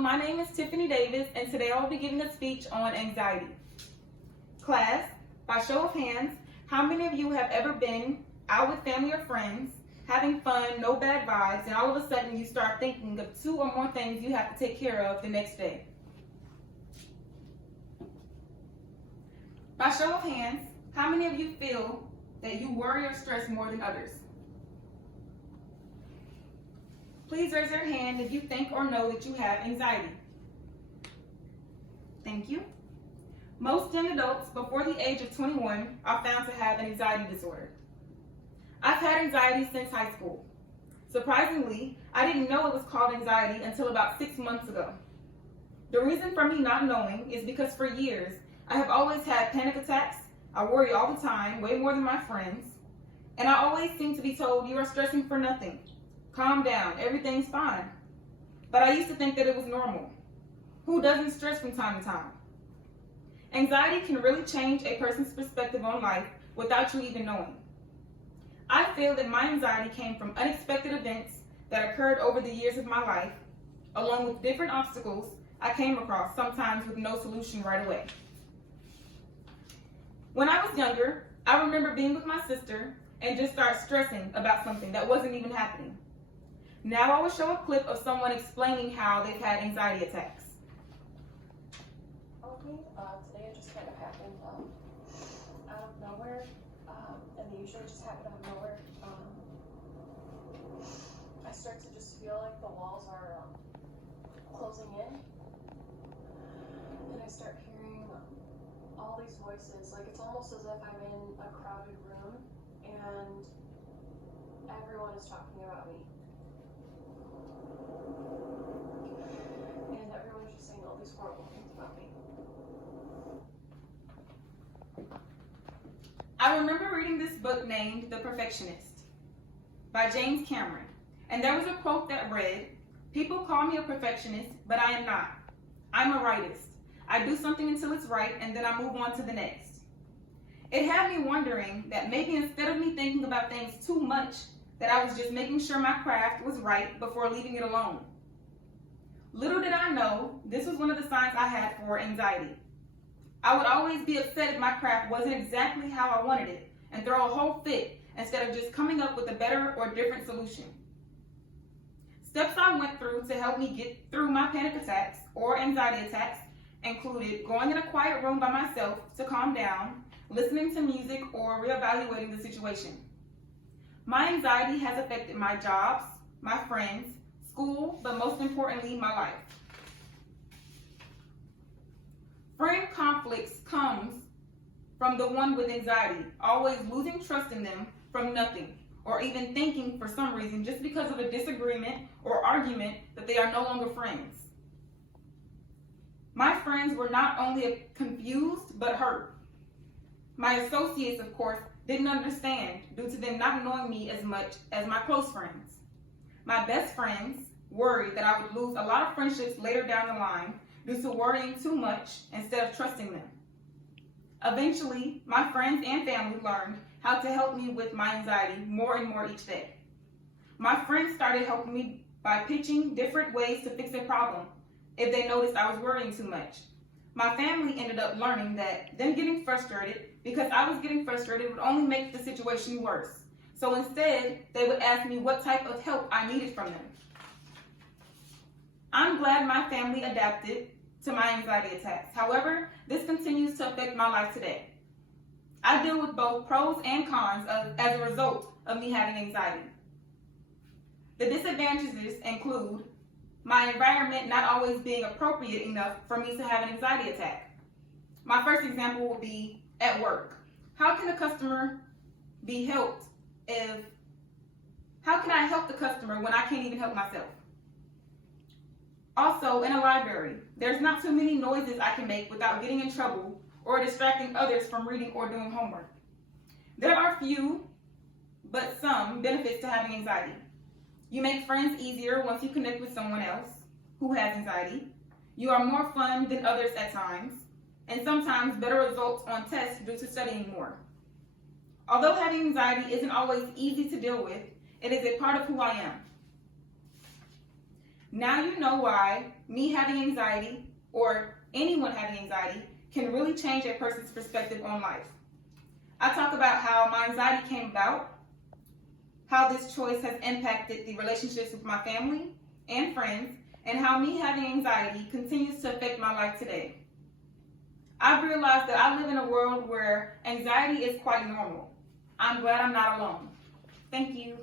my name is Tiffany Davis, and today I will be giving a speech on anxiety. Class, by show of hands, how many of you have ever been out with family or friends, having fun, no bad vibes, and all of a sudden you start thinking of 2 or more things you have to take care of the next day? By show of hands, how many of you feel that you worry or stress more than others? Please raise your hand if you think or know that you have anxiety. Thank you. Most young adults before the age of 21 are found to have an anxiety disorder. I've had anxiety since high school. Surprisingly, I didn't know it was called anxiety until about 6 months ago. The reason for me not knowing is because for years, I have always had panic attacks. I worry all the time, way more than my friends, and I always seem to be told, "You are stressing for nothing. Calm down, everything's fine." But I used to think that it was normal. Who doesn't stress from time to time? Anxiety can really change a person's perspective on life without you even knowing. I feel that my anxiety came from unexpected events that occurred over the years of my life, along with different obstacles I came across, sometimes with no solution right away. When I was younger, I remember being with my sister and just start stressing about something that wasn't even happening. Now I will show a clip of someone explaining how they've had anxiety attacks. Okay, today it just kind of happened out of nowhere, and they usually just happen out of nowhere. I start to just feel like the walls are closing in, and I start hearing all these voices, like it's almost as if I'm in a crowded room and everyone is talking about me. And everyone is just saying all these horrible things about me. I remember reading this book named The Perfectionist by James Cameron, and there was a quote that read, "People call me a perfectionist, but I am not. I'm a rightist. I do something until it's right, and then I move on to the next." It had me wondering that maybe instead of me thinking about things too much, that I was just making sure my craft was right before leaving it alone. Little did I know, this was one of the signs I had for anxiety. I would always be upset if my craft wasn't exactly how I wanted it, and throw a whole fit instead of just coming up with a better or different solution. Steps I went through to help me get through my panic attacks or anxiety attacks included going in a quiet room by myself to calm down, listening to music, or reevaluating the situation. My anxiety has affected my jobs, my friends, school, but most importantly, my life. Friend conflicts comes from the one with anxiety, always losing trust in them from nothing, or even thinking for some reason just because of a disagreement or argument that they are no longer friends. My friends were not only confused, but hurt. My associates, of course, didn't understand due to them not knowing me as much as my close friends. My best friends worried that I would lose a lot of friendships later down the line due to worrying too much instead of trusting them. Eventually, my friends and family learned how to help me with my anxiety more and more each day. My friends started helping me by pitching different ways to fix a problem if they noticed I was worrying too much. My family ended up learning that them getting frustrated because I was getting frustrated would only make the situation worse. So instead, they would ask me what type of help I needed from them. I'm glad my family adapted to my anxiety attacks. However, this continues to affect my life today. I deal with both pros and cons as a result of me having anxiety. The disadvantages include my environment not always being appropriate enough for me to have an anxiety attack. My first example would be at work. How can a customer be helped how can I help the customer when I can't even help myself? Also, in a library, there's not too many noises I can make without getting in trouble or distracting others from reading or doing homework. There are few, but some benefits to having anxiety. You make friends easier once you connect with someone else who has anxiety. You are more fun than others at times, and sometimes better results on tests due to studying more. Although having anxiety isn't always easy to deal with, it is a part of who I am. Now you know why me having anxiety, or anyone having anxiety, can really change a person's perspective on life. I talk about how my anxiety came about, how this choice has impacted the relationships with my family and friends, and how me having anxiety continues to affect my life today. I've realized that I live in a world where anxiety is quite normal. I'm glad I'm not alone. Thank you.